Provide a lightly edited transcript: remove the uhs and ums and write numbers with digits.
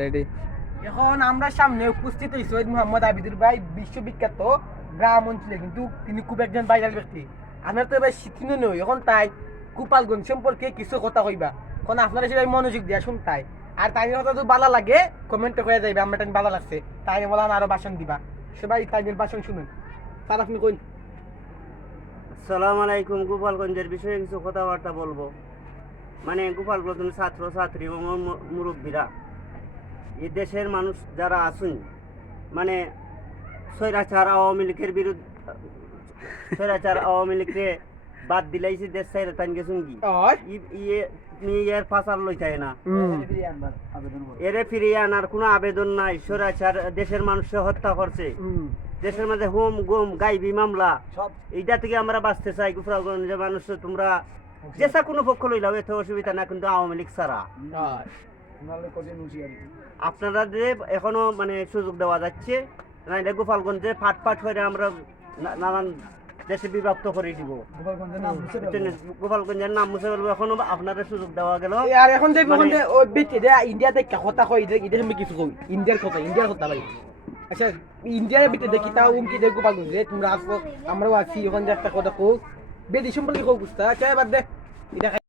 Ready. এখন আমরা সামনে উপস্থিত হই সৈয়দ মোহাম্মদ আবিদুর ভাই, বিশ্ববিখ্যাত গ্রাম অঞ্চলে কিন্তু তিনি খুব একজন ভাইরাল ব্যক্তি। আমরা তো এবার শিখিনি নই, এখন তাই গোপালগঞ্জ সম্পর্কে কিছু কথা কইবা, কারণ আপনারা সেটাই মনোযোগ দিয়া শুন তাই। আর তাই কথা তো ভালো লাগে কমেন্ট করে যাইবে, আমরা টাইম ভালো লাগছে তাই বলা আরো ভাষণ দিবা। সবাই তাইদের ভাষণ শুনুন। স্যার আপনি কই? আসসালামু আলাইকুম। গোপালগঞ্জের বিষয়ে কিছু কথাবার্তা বলবো। মানে গোপালগঞ্জের ছাত্র ছাত্রী এবং মুরব্বীরা, এই দেশের মানুষ যারা আছেন, মানে স্বৈরাচার আওয়ামী লীগের বিরুদ্ধে, স্বৈরাচার আওয়ামী লীগকে বাদ দিলাইছি, দেশ চাইলে তাই গেছুন কি এর ফাঁসার লইতাই না, এরে ফিরিয়ে আনার কোনো আবেদন নাই। স্বৈরাচার দেশের মানুষকে হত্যা করছে, দেশের মধ্যে হোম গোম গাইবি মামলা, এইটা থেকে আমরা বাঁচতে চাই। গোপালগঞ্জের মানুষ তোমরা যেসা কোনো পক্ষ লইলাও এত অসুবিধা না, কিন্তু আওয়ামী লীগ ছাড়া আপনারা যে এখনো মানে সুযোগ দেওয়া যাচ্ছে, নাইলে গোপালগঞ্জে ফাট ফাট করে আমরা নানান দেশে বিভক্ত করে দিব। গোপালগঞ্জের নাম মুছে বলবো, এখনো আপনাদের সুযোগ দেওয়া গেল। আর এখন যে ওই ব্যক্তি ইন্ডিয়াতে কথা কই, এটা আমি কিছু কই ইন্ডিয়ার কথা ভাই। আচ্ছা ইন্ডিয়ার ভিতরে দেখি তাও উমকি দেখো গোপালগঞ্জে তোমরা আসো, আমরাও আছি, ওখানে যে একটা কথা কো বেদি সম্পর্কে কো বুঝতা, আচ্ছা বাদ দে এটা।